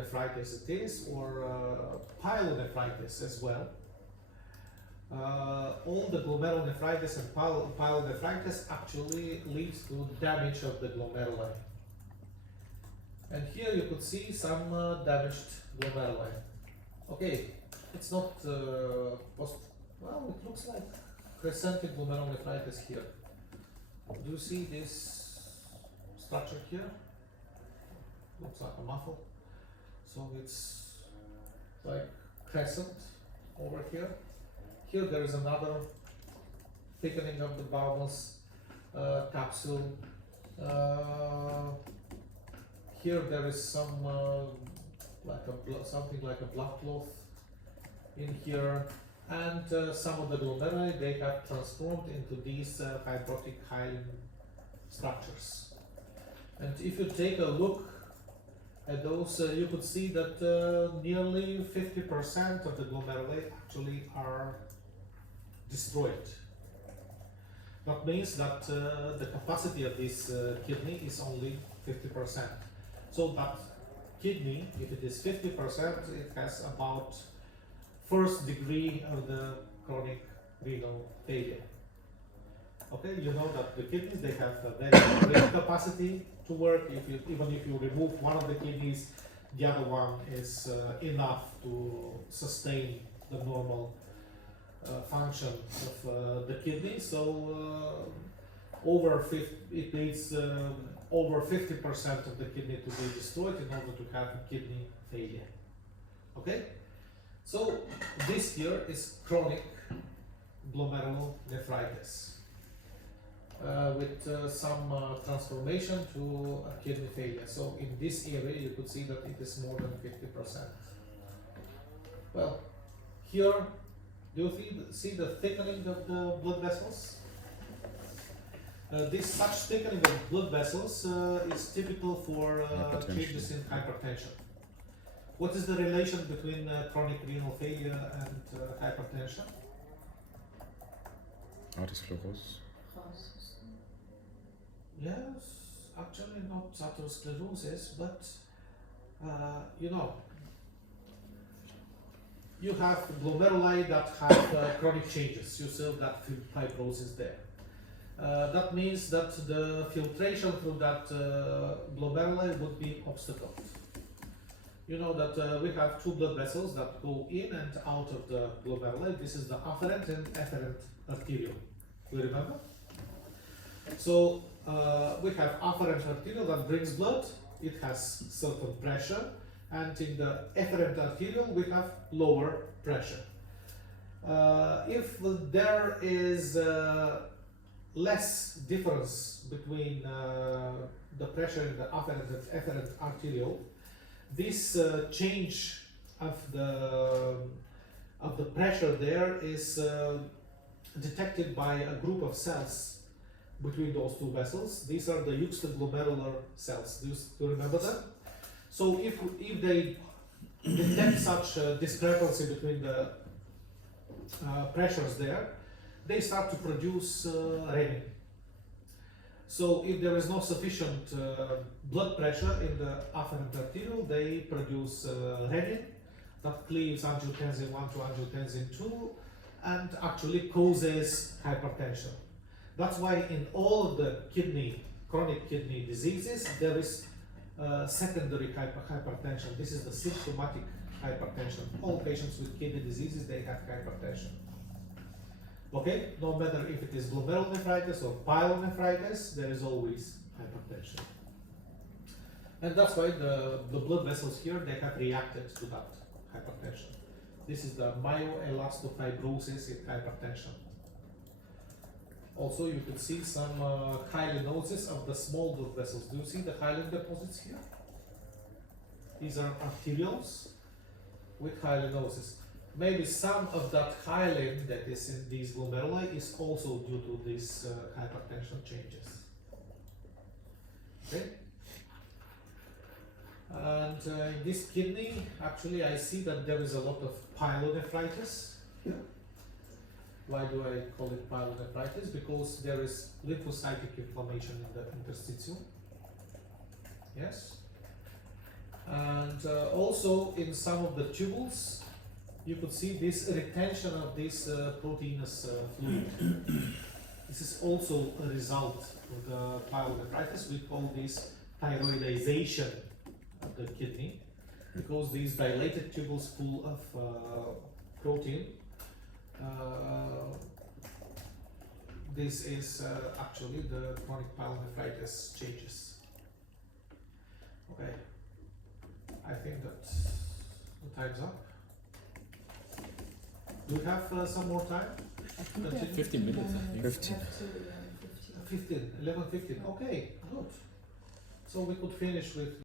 nephritis it is, or pyelonephritis as well. All the glomerulonephritis and pyelonephritis actually leads to damage of the glomeruli. And here you could see some damaged glomeruli. Okay, it's not well, it looks like crescentic glomerulonephritis here. Do you see this structure here? Looks like a muffle. So it's like crescent over here. Here there is another thickening of the bowels capsule. Here there is some something like a blood cloth in here, and some of the glomeruli, they have transformed into these fibrotic hyaline structures. And if you take a look at those, you could see that nearly 50% of the glomeruli actually are destroyed. That means that the capacity of this kidney is only 50%. So that kidney, if it is 50%, it has about first degree of the chronic renal failure. Okay, you know that the kidneys, they have a very great capacity to work. Even if you remove one of the kidneys, the other one is enough to sustain the normal function of the kidney. So it needs over 50% of the kidney to be destroyed in order to have kidney failure. Okay, so this here is chronic glomerulonephritis with some transformation to a kidney failure. So in this area you could see that it is more than 50%. Well, here do you see the thickening of the blood vessels? This such thickening of blood vessels is typical for changes in hypertension. What is the relation between chronic renal failure and hypertension? Arteriosklerose. Yes, actually not atherosclerosis, but you know, you have glomeruli that have chronic changes. You still got fibrosis there. That means that the filtration through that glomeruli would be obstacled. You know that we have two blood vessels that go in and out of the glomeruli. This is the afferent and efferent arteriole. You remember? So we have afferent arteriole that brings blood. It has certain pressure, and in the efferent arteriole we have lower pressure. If there is less difference between the pressure in the afferent and efferent arteriole, this change of the pressure there is detected by a group of cells between those two vessels. These are the juxtaglomerular cells. Do you remember them? So if they detect such a discrepancy between the pressures there, they start to produce renin. So if there is no sufficient blood pressure in the afferent arteriole, they produce renin that cleaves angiotensin 1 to angiotensin 2 and actually causes hypertension. That's why in all of the chronic kidney diseases, there is secondary hypertension. This is the symptomatic hypertension. All patients with kidney diseases, they have hypertension. Okay, no matter if it is glomerulonephritis or pyelonephritis, there is always hypertension. And that's why the blood vessels here, they have reacted to that hypertension. This is the myoelastofibrosis in hypertension. Also, you could see some hyalinosis of the small blood vessels. Do you see the hyaline deposits here? These are arterioles with hyalinosis. Maybe some of that hyaline that is in these glomeruli is also due to these hypertension changes. Okay? And in this kidney, actually I see that there is a lot of pyelonephritis here. Why do I call it pyelonephritis? Because there is lymphocytic inflammation in the interstitium. Yes? And also in some of the tubules, you could see this retention of this proteinous fluid. This is also a result of the pyelonephritis. We call this thyroidization of the kidney, because these dilated tubules full of protein, this is actually the chronic pyelonephritis changes. Okay, I think that the time's up. Do we have some more time? 15 minutes, I think. 15. 15, 11:15. Okay, good. So we could finish with